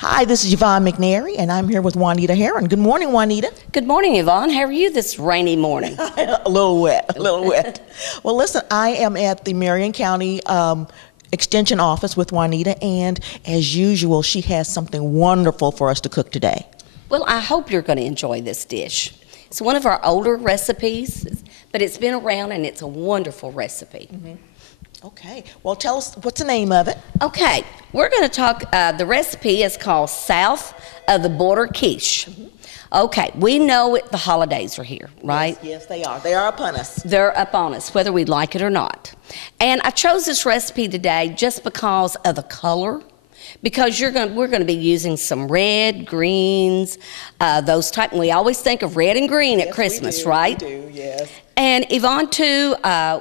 Hi, this is Yvonne McNary, and I'm here with Juanita Heron. Good morning, Juanita. Good morning, Yvonne. How are you this rainy morning? A little wet, a little wet. Well, listen, I am at the Marion County Extension Office with Juanita, and as usual, she has something wonderful for us to cook today. Well, I hope you're going to enjoy this dish. It's one of our older recipes, but it's been around, and it's a wonderful recipe. Mm-hmm. Okay, well, tell us, what's the name of it? Okay, we're going to talk, the recipe is called South of the Border Quiche. Mm-hmm. Okay, we know the holidays are here, right? Yes, they are. They are upon us. They're upon us, whether we like it or not. And I chose this recipe today just because of the color, because we're going to be using some red, greens, those type. And we always think of red and green at Christmas, right? We do, yes. And Yvonne, too,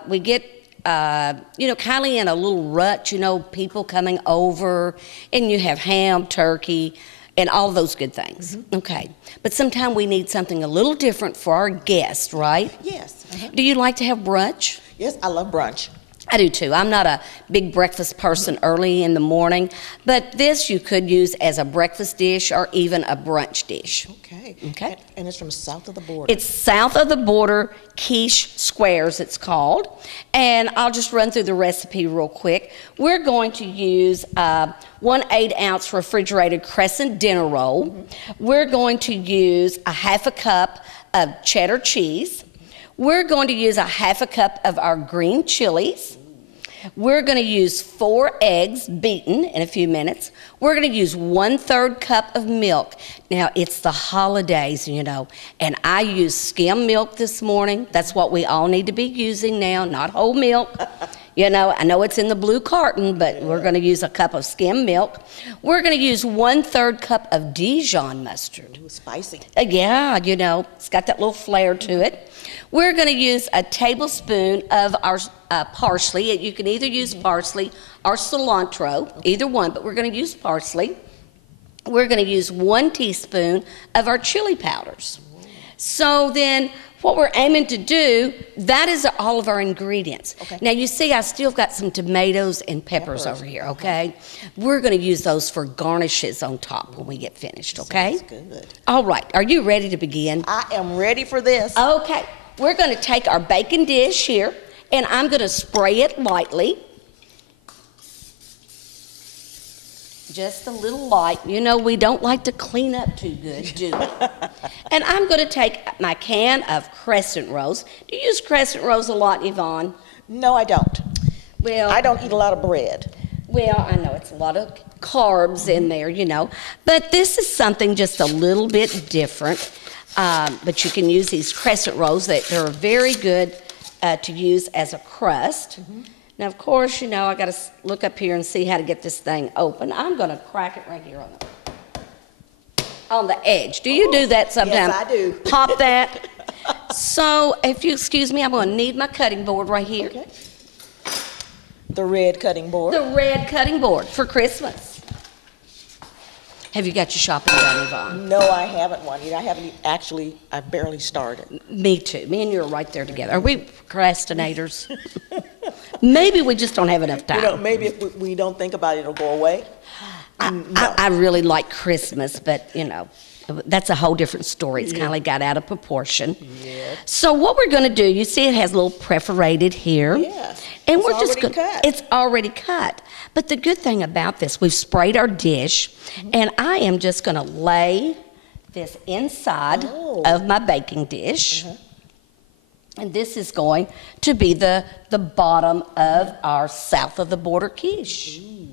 we get kind of in a little rut, people coming over, and you have ham, turkey, and all those good things. Mm-hmm. Okay. But sometimes we need something a little different for our guests, right? Yes. Uh-huh. Do you like to have brunch? Yes, I love brunch. I do too. I'm not a big breakfast person early in the morning, but this you could use as a breakfast dish or even a brunch dish. Okay. Okay. And it's from south of the border. It's south of the border quiche squares, it's called. And I'll just run through the recipe real quick. We're going to use 1 8-ounce refrigerated crescent dinner roll. Mm-hmm. We're going to use a 1/2 cup of cheddar cheese. We're going to use a 1/2 cup of our green chilies. We're going to use 4 eggs beaten in a few minutes. We're going to use 1/3 cup of milk. Now, it's the holidays, and I used skim milk this morning. That's what we all need to be using now, not whole milk. I know it's in the blue carton, but we're going to use a cup of skim milk. We're going to use 1/3 cup of Dijon mustard. Ooh, spicy. Yeah, it's got that little flair to it. We're going to use a tablespoon of our parsley. You can either use parsley or cilantro, either one, but we're going to use parsley. We're going to use 1 teaspoon of our chili powders. So then what we're aiming to do, that is all of our ingredients. Okay. Now you see I still got some tomatoes and peppers over here, okay? We're going to use those for garnishes on top when we get finished, okay? Sounds good. All right, are you ready to begin? I am ready for this. Okay, we're going to take our baking dish here, and I'm going to spray it lightly. Just a little light. We don't like to clean up too good, do we? And I'm going to take my can of crescent rolls. Do you use crescent rolls a lot, Yvonne? No, I don't. Well, I don't eat a lot of bread. Well, I know it's a lot of carbs in there, But this is something just a little bit different. But you can use these crescent rolls. They're very good to use as a crust. Mm-hmm. Now, of course, I got to look up here and see how to get this thing open. I'm going to crack it right here on the edge. Do you do that sometimes? Yes, I do. Pop that. So, if you excuse me, I'm going to need my cutting board right here. Okay. The red cutting board. The red cutting board for Christmas. Have you got your shopping done, Yvonne? No, I haven't, Juanita. I barely started. Me too. Me and you are right there together. Are we procrastinators? Maybe we just don't have enough time. Maybe if we don't think about it, it'll go away. I really like Christmas, but, that's a whole different story. It's kind of got out of proportion. Yes. So what we're going to do, you see it has a little perforated here. Yeah. And we're just going to, it's already cut. But the good thing about this, we've sprayed our dish, and I am just going to lay this inside of my baking dish. And this is going to be the bottom of our south of the border quiche. Ooh.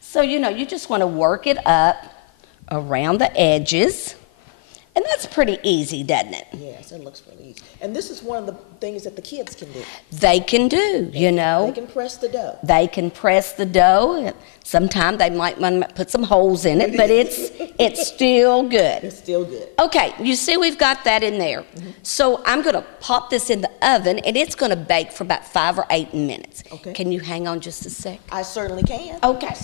So, you just want to work it up around the edges. And that's pretty easy, doesn't it? Yes, it looks really easy. And this is one of the things that the kids can do. They can do, They can press the dough. They can press the dough. Sometimes they might put some holes in it, but it's still good. It's still good. Okay, you see we've got that in there. Mm-hmm. So I'm going to pop this in the oven, and it's going to bake for about 5 or 8 minutes. Okay. Can you hang on just a sec? I certainly can. Okay.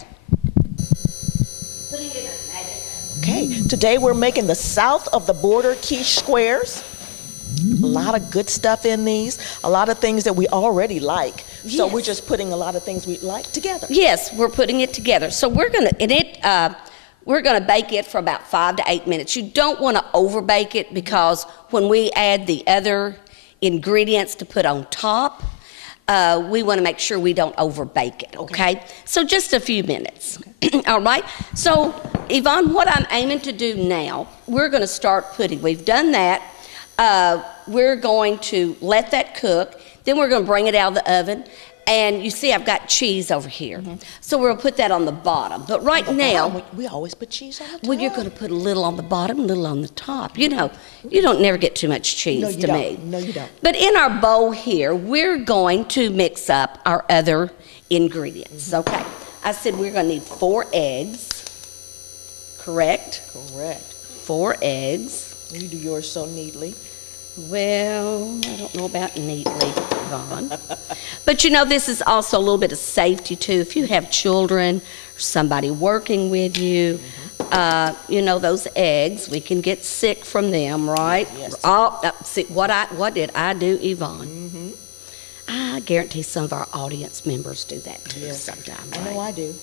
Okay, today we're making the south of the border quiche squares. A lot of good stuff in these, a lot of things that we already like. Yes. So we're just putting a lot of things we like together. Yes, we're putting it together. So we're going to, We're going to bake it for about 5 to 8 minutes. You don't want to over bake it because when we add the other ingredients to put on top, we want to make sure we don't over bake it, okay? So just a few minutes. Okay. All right? So, Yvonne, what I'm aiming to do now, we're going to start putting, we've done that. We're going to let that cook. Then we're going to bring it out of the oven. And you see I've got cheese over here. So we're going to put that on the bottom. But right now... We always put cheese on the top. Well, you're going to put a little on the bottom, a little on the top. You know, you don't never get too much cheese to me. No, you don't. But in our bowl here, we're going to mix up our other ingredients, okay? I said we're going to need 4 eggs, correct? Correct. 4 eggs. You do yours so neatly. Well, I don't know about neatly, Yvonne. But you know, this is also a little bit of safety too. If you have children or somebody working with you, you know, those eggs, we can get sick from them, right? Yes. Oh, see, what did I do, Yvonne? I guarantee some of our audience members do that too sometime, right? I know I do.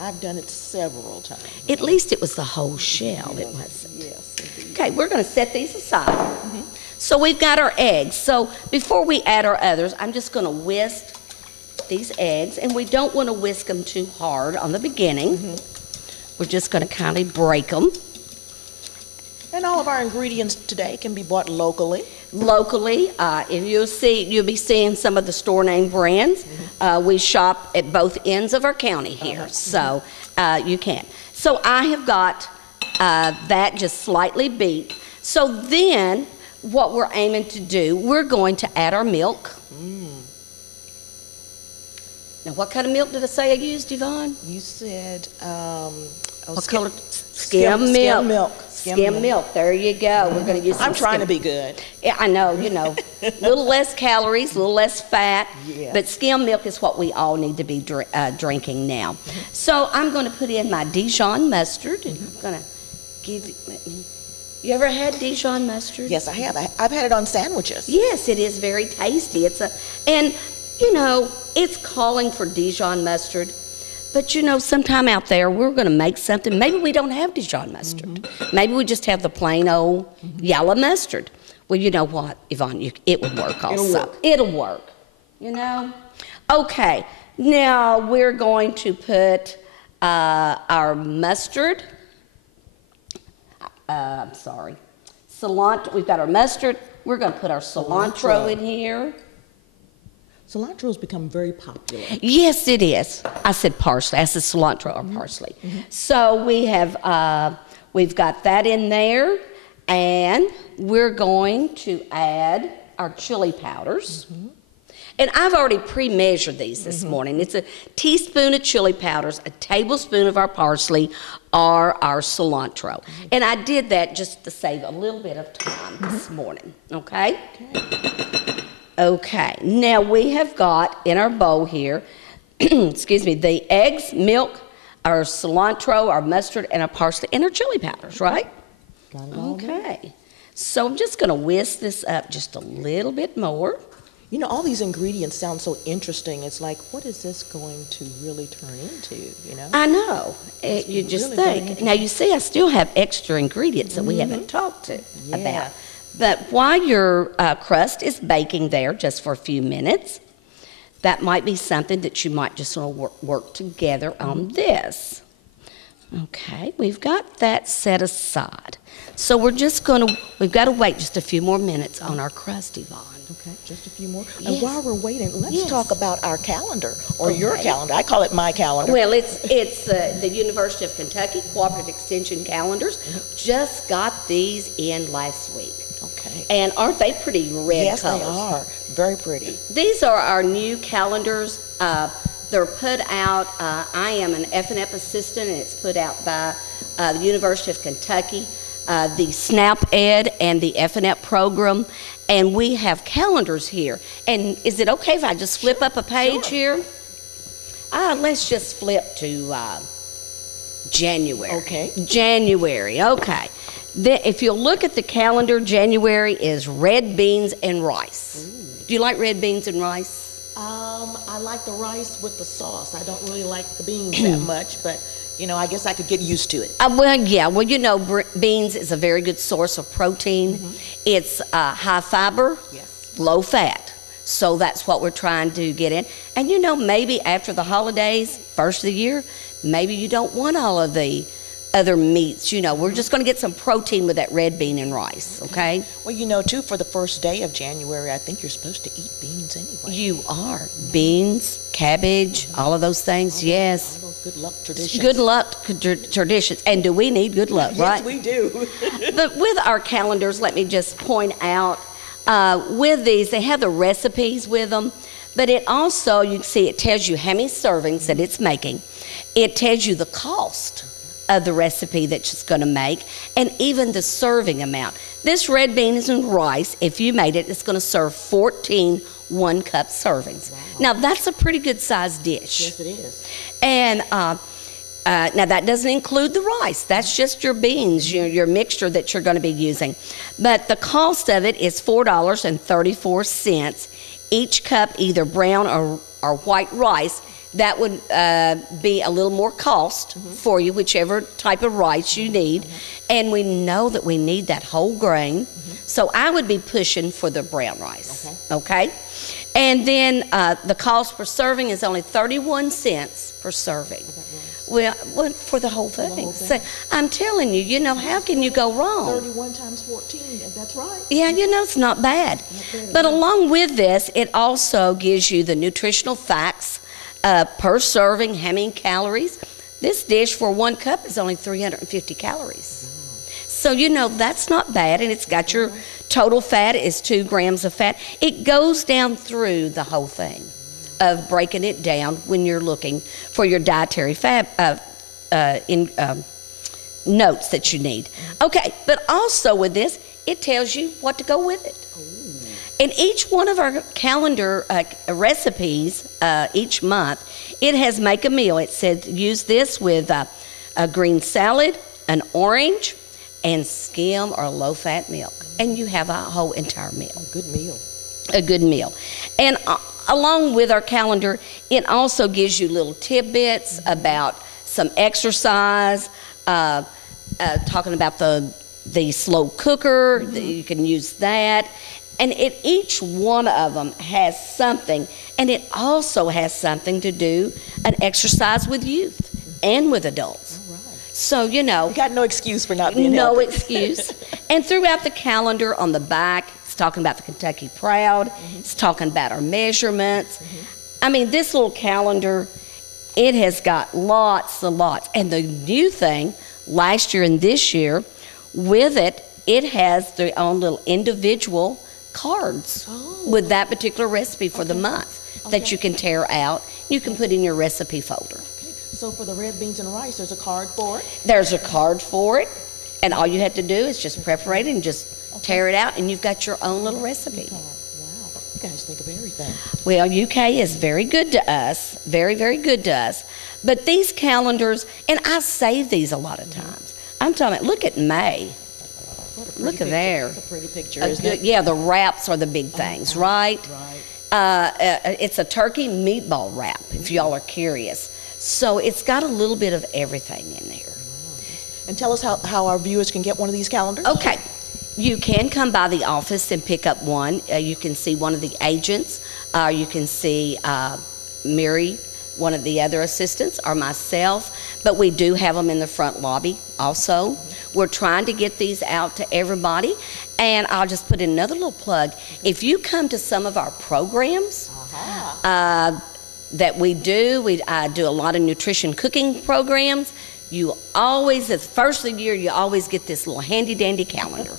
I've done it several times. At least it was the whole shell, it wasn't. Yes, indeed. Okay, we're going to set these aside. So we've got our eggs. So before we add our others, I'm just going to whisk these eggs, and we don't want to whisk them too hard on the beginning. We're just going to kind of break them. And all of our ingredients today can be bought locally. Locally, if you'll be seeing some of the store name brands. We shop at both ends of our county here, so you can. So I have got that just slightly beat. So then, what we're aiming to do, we're going to add our milk. Now, what kind of milk did I say I used, Yvonne? You said What color? Skim milk. Skim milk. There you go. We're going to use some I'm trying skim. to be good. Yeah, I know, you know. A little less calories, a little less fat. Yeah. But skim milk is what we all need to be drinking now. So I'm going to put in my Dijon mustard. And I'm going to give you ever had Dijon mustard? Yes, I have. I've had it on sandwiches. Yes, it is very tasty. And you know, it's calling for Dijon mustard. But you know, sometime out there, we're going to make something. Maybe we don't have Dijon mustard. Maybe we just have the plain old yellow mustard. Well, you know what, Yvonne, it would work also. It'll work, you know. Okay, now we're going to put our mustard. Cilantro. We've got our mustard. We're going to put our cilantro in here. Cilantro has become very popular. Yes, it is. I said parsley. I said cilantro or parsley. So we've got that in there, and we're going to add our chili powders. And I've already pre-measured these this morning. It's a teaspoon of chili powders, a tablespoon of our parsley, or our cilantro. And I did that just to save a little bit of time this morning, okay? Okay, now we have got in our bowl here, excuse me, the eggs, milk, our cilantro, our mustard, and our parsley, and our chili powders, right? Got it all there. Okay, so I'm just going to whisk this up just a little bit more. You know, all these ingredients sound so interesting. It's like, what is this going to really turn into, you know? I know. You just really think. Now, you see, I still have extra ingredients that we haven't talked about. But while your crust is baking there just for a few minutes, that might be something that you might just want to work together on this. Okay, we've got that set aside. So we've got to wait just a few more minutes on our crust, Yvonne. Okay, just a few more. And while we're waiting, let's talk about our calendar, or your calendar. I call it my calendar. Well, it's the University of Kentucky Cooperative Extension calendars. Just got these in last week. Okay. And aren't they pretty red colors? Yes, they are. Very pretty. These are our new calendars. They're put out, I am an F&F assistant, and it's put out by the University of Kentucky, the SNAP Ed and the F&F program. And we have calendars here. And is it okay if I just flip up a page here? Let's just flip to January. Okay. January, okay. If you'll look at the calendar, January is red beans and rice. Ooh. Do you like red beans and rice? I like the rice with the sauce. I don't really like the beans that much, but you know, I guess I could get used to it. Well, yeah. Well, you know, beans is a very good source of protein. It's high fiber, Yes. low fat. So that's what we're trying to get in. And you know, maybe after the holidays, first of the year, maybe you don't want all of the other meats. You know, we're just going to get some protein with that red bean and rice, okay? Well, you know, too, for the first day of January, I think you're supposed to eat beans anyway. You are. Beans, cabbage, all of those things, yes. All those good luck traditions. Good luck traditions. And do we need good luck, right? Yes, we do. But with our calendars, let me just point out, with these, they have the recipes with them, but it also, you can see it tells you how many servings that it's making. It tells you the cost of the recipe that it's going to make, and even the serving amount. This red beans and rice, if you made it, it's going to serve 14 one-cup servings. Wow. Now, that's a pretty good-sized dish. Yes, it is. And now, that doesn't include the rice. That's just your beans, your mixture that you're going to be using. But the cost of it is $4.34. Each cup, either brown or white rice. That would be a little more cost for you, whichever type of rice you need. And we know that we need that whole grain. So I would be pushing for the brown rice, okay? And then the cost per serving is only 31 cents per serving. Well, for the whole thing. So I'm telling you, you know, how can you go wrong? 31 times 14, that's right. Yeah, you know, it's not bad. But along with this, it also gives you the nutritional facts per serving, how many calories. This dish for 1 cup is only 350 calories. So, you know, that's not bad, and it's got your total fat is 2 grams of fat. It goes down through the whole thing of breaking it down when you're looking for your dietary notes that you need. Okay, but also with this, it tells you what to go with it. In each one of our calendar recipes each month, it has make a meal. It says use this with a green salad, an orange, and skim or low-fat milk. And you have a whole entire meal. A good meal. A good meal. And along with our calendar, it also gives you little tidbits about some exercise, talking about the slow cooker. You can use that. And each one of them has something, and it also has something to do an exercise with youth and with adults. All right. So, you know. You got no excuse for not being No healthy. excuse. And throughout the calendar on the back, it's talking about the Kentucky Proud. It's talking about our measurements. I mean, this little calendar, it has got lots and lots. And the new thing, last year and this year, with it, it has their own little individual cards with that particular recipe for the month that you can tear out. You can put in your recipe folder. Okay. So for the red beans and rice, there's a card for it? There's a card for it, and all you have to do is just prepare it and just tear it out, and you've got your own little recipe. Wow. You guys think of everything. Well, UK is very good to us, very, very good to us. But these calendars, and I save these a lot of times. I'm talking about, look at May. Look at there. It's a pretty picture, isn't it? Yeah, the wraps are the big things, right? Right. It's a turkey meatball wrap, if y'all are curious. So it's got a little bit of everything in there. Wow. And tell us how our viewers can get one of these calendars. Okay. You can come by the office and pick up one. You can see one of the agents. You can see Mary, one of the other assistants, or myself. But we do have them in the front lobby also. We're trying to get these out to everybody. And I'll just put in another little plug. If you come to some of our programs that we do do a lot of nutrition cooking programs. You always, at the first of the year, you always get this little handy-dandy calendar.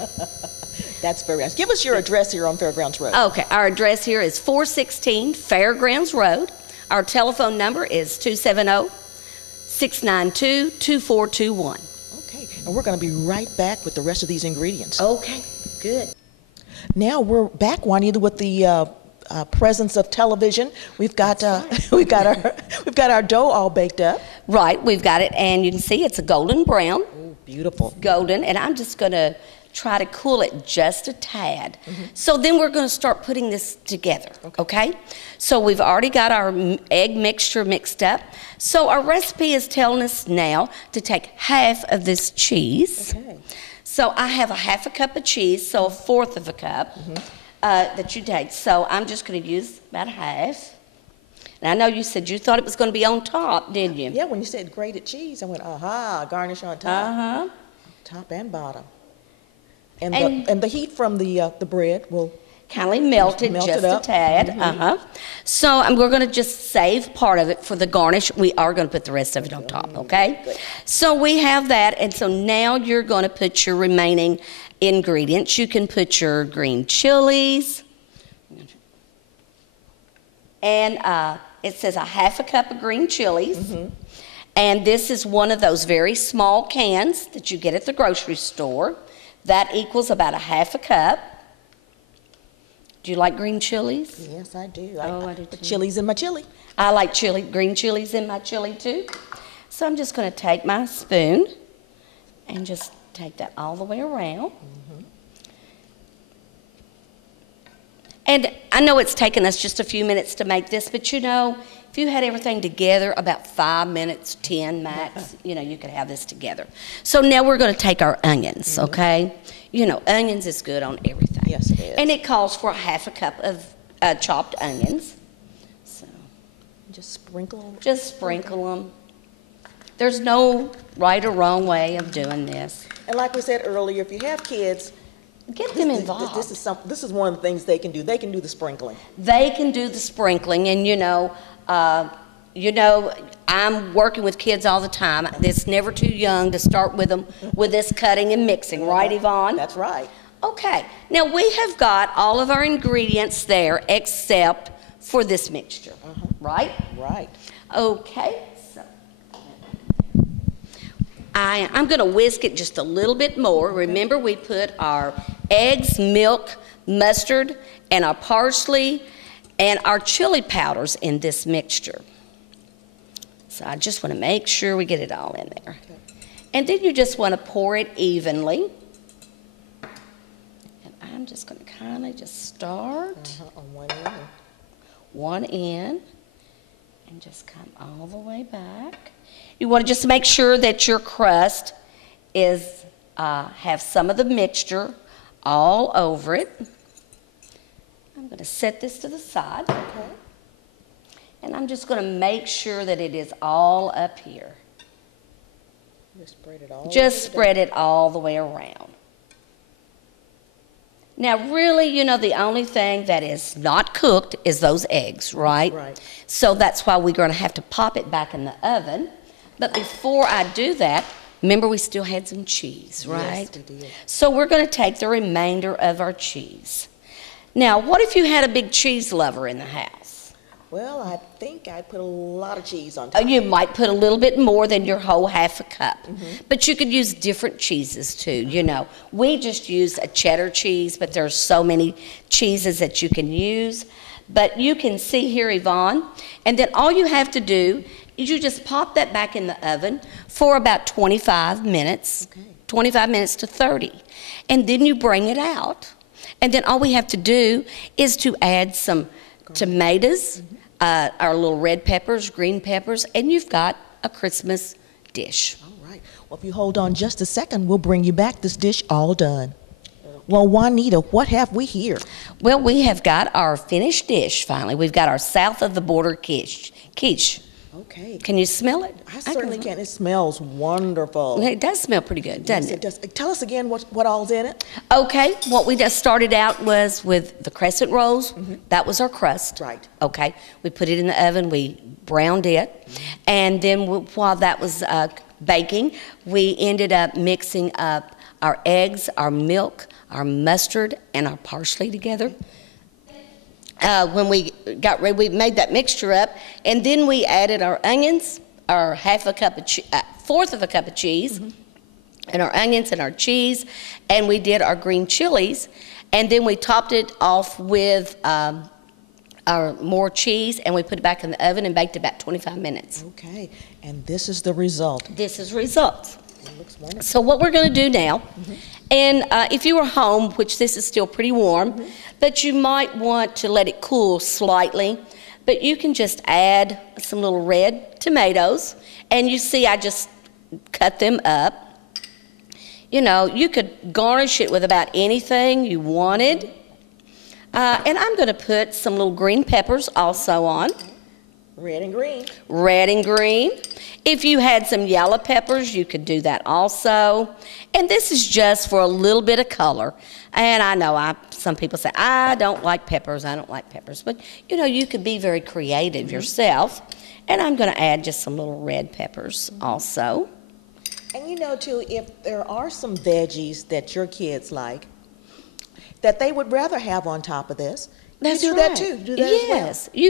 That's very nice. Give us your address here on Fairgrounds Road. Okay, our address here is 416 Fairgrounds Road. Our telephone number is 270-692-2421. Okay, and we're going to be right back with the rest of these ingredients. Okay, good. Now we're back, Juanita, with the presence of television. We've got we've got our dough all baked up. Right, we've got it, and you can see it's a golden brown. Oh, beautiful. Golden, and I'm just going to try to cool it just a tad. So then we're going to start putting this together, okay? So we've already got our egg mixture mixed up. So our recipe is telling us now to take half of this cheese. Okay. So I have a half a cup of cheese, so a fourth of a cup that you take. So I'm just going to use about half. And I know you said you thought it was going to be on top, didn't you? Yeah, when you said grated cheese, I went, aha, garnish on top. Top and bottom. And the heat from the bread will kindly melt it just a tad. So we're going to just save part of it for the garnish. We are going to put the rest of it on top, okay? Good. So we have that, and so now you're going to put your remaining ingredients. You can put your green chilies, and it says a half a cup of green chilies. And this is one of those very small cans that you get at the grocery store. That equals about a half a cup. Do you like green chilies? Yes, I do. I do put too. chilies in my chili. I like green chilies in my chili too. So I'm just going to take my spoon and just take that all the way around. And I know it's taken us just a few minutes to make this, but you know, if you had everything together, about 5 minutes, 10 max, you know, you could have this together. So now we're going to take our onions, okay? You know, onions is good on everything. Yes, it is. And it calls for a half a cup of chopped onions. So Just sprinkle them. just sprinkle them. There's no right or wrong way of doing this. And like we said earlier, if you have kids, Get them involved. This is one of the things they can do. They can do the sprinkling. They can do the sprinkling, and I'm working with kids all the time. It's never too young to start with them with this cutting and mixing, right, Yvonne? That's right. Okay, now we have got all of our ingredients there except for this mixture, right? Right. Okay, so I'm going to whisk it just a little bit more. Remember, we put our eggs, milk, mustard, and our parsley and our chili powders in this mixture. So I just want to make sure we get it all in there. Okay. And then you just want to pour it evenly. And I'm just going to kind of just start On one end. one end and just come all the way back. You want to just make sure that your crust is have some of the mixture all over it. I'm going to set this to the side. Okay. And I'm just going to make sure that it is all up here. Just spread it all. Just spread it all the way around. Now, really, you know, the only thing that is not cooked is those eggs, right? Right. So that's why we're going to have to pop it back in the oven. But before I do that, remember we still had some cheese, right? Yes, we did. So we're going to take the remainder of our cheese. Now, what if you had a big cheese lover in the house? Well, I think I'd put a lot of cheese on top. You might put a little bit more than your whole half a cup. But you could use different cheeses too, you know. We just use a cheddar cheese, but there's so many cheeses that you can use. But you can see here, Yvonne, and then all you have to do is you just pop that back in the oven for about 25 minutes, 25 minutes to 30. And then you bring it out. And then all we have to do is to add some tomatoes, our little red peppers, green peppers, and you've got a Christmas dish. All right. Well, if you hold on just a second, we'll bring you back this dish all done. Well, Juanita, what have we here? Well, we have got our finished dish finally. We've got our south of the border quiche. Okay. Can you smell it? I certainly can. It smells wonderful. It does smell pretty good, doesn't Yes, it does. Tell us again what all's in it. Okay, what we just started out was with the crescent rolls. That was our crust. Right. Okay, we put it in the oven, we browned it, and then while that was baking, we ended up mixing up our eggs, our milk, our mustard, and our parsley together. When we got ready, we made that mixture up, and then we added our onions, our fourth of a cup of cheese, and our onions and our cheese, and we did our green chilies, and then we topped it off with our more cheese, and we put it back in the oven and baked it about 25 minutes. Okay. And this is the result. This is results. It looks wonderful. So what we're going to do now And if you were home, which this is still pretty warm, but you might want to let it cool slightly, but you can just add some little red tomatoes, and you see I just cut them up. You know, you could garnish it with about anything you wanted. And I'm going to put some little green peppers also on. Red and green. Red and green. If you had some yellow peppers, you could do that also. And this is just for a little bit of color. And I know some people say, I don't like peppers, I don't like peppers. But, you know, you could be very creative yourself. And I'm going to add just some little red peppers also. And you know, too, if there are some veggies that your kids like, that they would rather have on top of this, That's you do right. that too. Do that Yes, as well.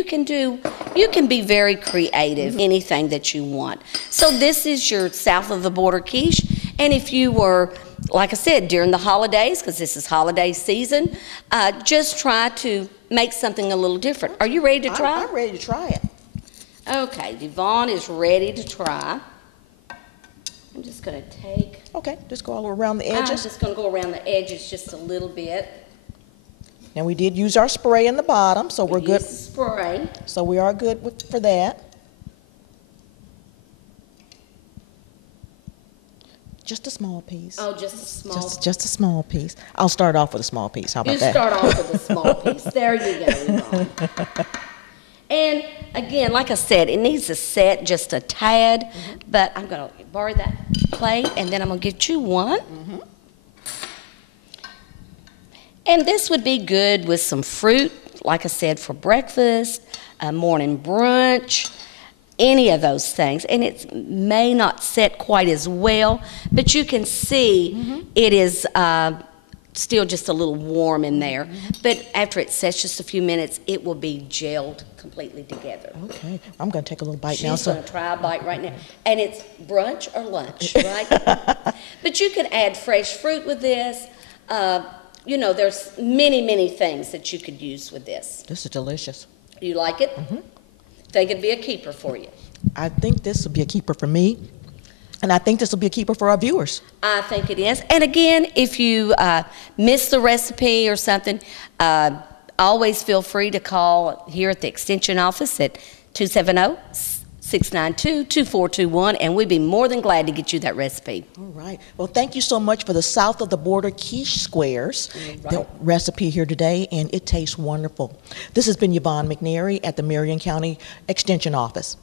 you can be very creative, anything that you want. So this is your south of the border quiche. And if you were, like I said, during the holidays, because this is holiday season, just try to make something a little different. Are you ready to try? I'm ready to try it. Okay, Yvonne is ready to try. I'm just going to take... Okay, just go all around the I'm edges. just going to go around the edges just a little bit. Now we did use our spray in the bottom, so we're good. Use the spray. So we are good for that. Just a small piece. Oh, just a small. Just a small piece. I'll start off with a small piece. How about You that? start off with a small piece. There you go, Yvonne. And again, like I said, it needs to set just a tad, but I'm going to borrow that plate, and then I'm going to get you one. And this would be good with some fruit, like I said, for breakfast, a morning brunch, any of those things. And it may not set quite as well, but you can see it is still just a little warm in there. But after it sets just a few minutes, it will be gelled completely together. Okay, I'm going to take a little bite She's now. going to try a bite right now. And it's brunch or lunch, right? But you can add fresh fruit with this. You know, there's many, many things that you could use with this. This is delicious. You like it? Think it'd be a keeper for you? I think this will be a keeper for me, and I think this will be a keeper for our viewers. I think it is. And again, if you miss the recipe or something, always feel free to call here at the Extension office at 270-692-2421, and we'd be more than glad to get you that recipe. All right. Well, thank you so much for the South of the Border quiche squares, the recipe here today, and it tastes wonderful. This has been Yvonne McNary at the Marion County Extension Office.